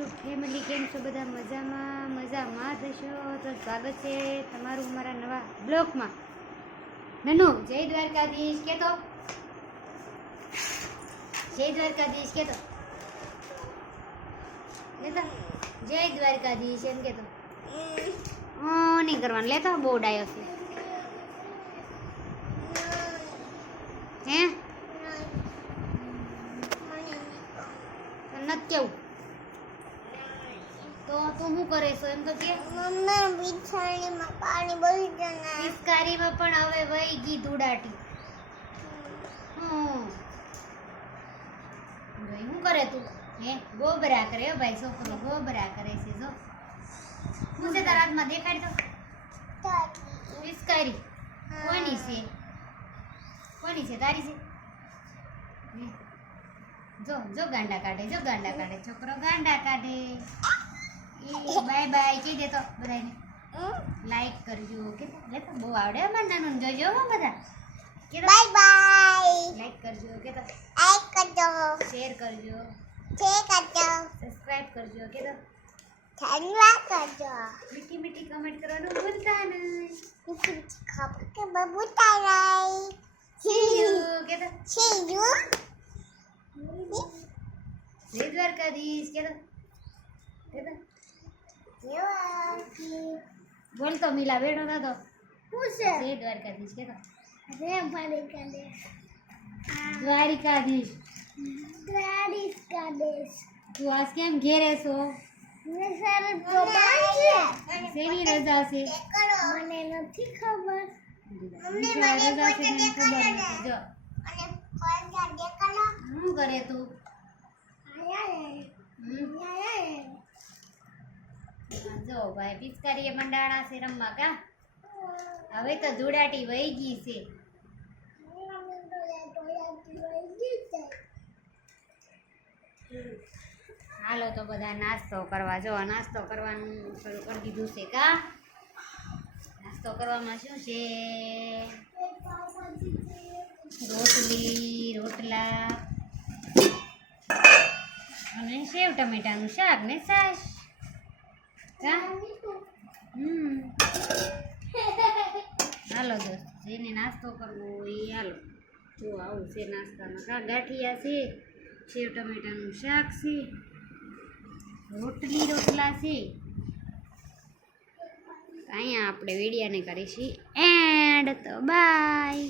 YouTube family કેમ છો બધા? મજામાં થશો તો સ્વાગત છે તમારું મારા નવા બ્લોગમાં. નનુ જય દ્વારકાધીશ કેતો, જય દ્વારકાધીશ કેતો, લેતો જય દ્વારકાધીશ એમ કેતો. નહીં કરવાનું, લેતો બહુ ડાયો છે હે નથી કેવું તો તું શું કરે છો એમ તો કે મમ્મા બિછાણીમાં પાણી ભરી જના પિચકારીમાં પણ હવે વહી ગઈ ધૂળાટી. શું કરે તું? હે ગોબરા કરે હો ભાઈ, છોકરો ગોબરા કરે છે. જો હું છે તારા હાથમાં દેખાડ તો. પિચકારી કોની છે? કોની છે? તારી છે? જો જો ગાંડા કાઢે, જો ગાંડા કાઢે, છોકરો ગાંડા કાઢે. બાય બાય કહી દે તો બધાને. લાઈક કરજો કે લેતો બહુ આવડે અમાર નાનું જોજો હો બધા. Bye bye. લાઈક કરજો કે તો લાઈક કરજો, શેર કરજો, સબસ્ક્રાઇબ કરજો કે તો ધન્યવાદ કરજો. મીઠી મીઠી કમેન્ટ કરવાનું ભૂલતા નહીં. ખબર કે બબુતા રાઈ See you કે તો see you. જય દ્વારકાધીશ કે તો બોલ તો મિલા બેઠો થતો. હું છે જય દ્વારકાધીશ કે તો રેમ પાણી કાઢે દ્વારિકાધીશ. દ્વારિક કાઢેશ તું આજ કેમ ઘેરે છો? ને સારું તો છે શેની રજા છે? મને નથી ખબર. રજા છે ને ખબર નથી. જો અને કોઈ ગાડે કલો શું કરે તું? આયા જો ભાઈ પિચકારીએ મંડાણા છે રમવા કા. હવે તો ધૂળાટી વહી ગઈ છે. હાલો તો બધા નાસ્તો કરવા. જો નાસ્તો કરવાનું શરૂ કરી દીધું છે કા. નાસ્તો કરવામાં શું છે? રોટલી, રોટલા અને સેવ ટમેટાનું શાક ને છાશ કા. હાલો દોસ્ત, જેને નાસ્તો કરવો હોય એ હાલો. જો આવું છે નાસ્તામાં કા. ગાંઠિયા છે, સેવ ટમેટાનું શાક છે, રોટલી રોટલા છે. અહીંયા આપણે વિડીયાને કરીશું એન્ડ. તો બાય.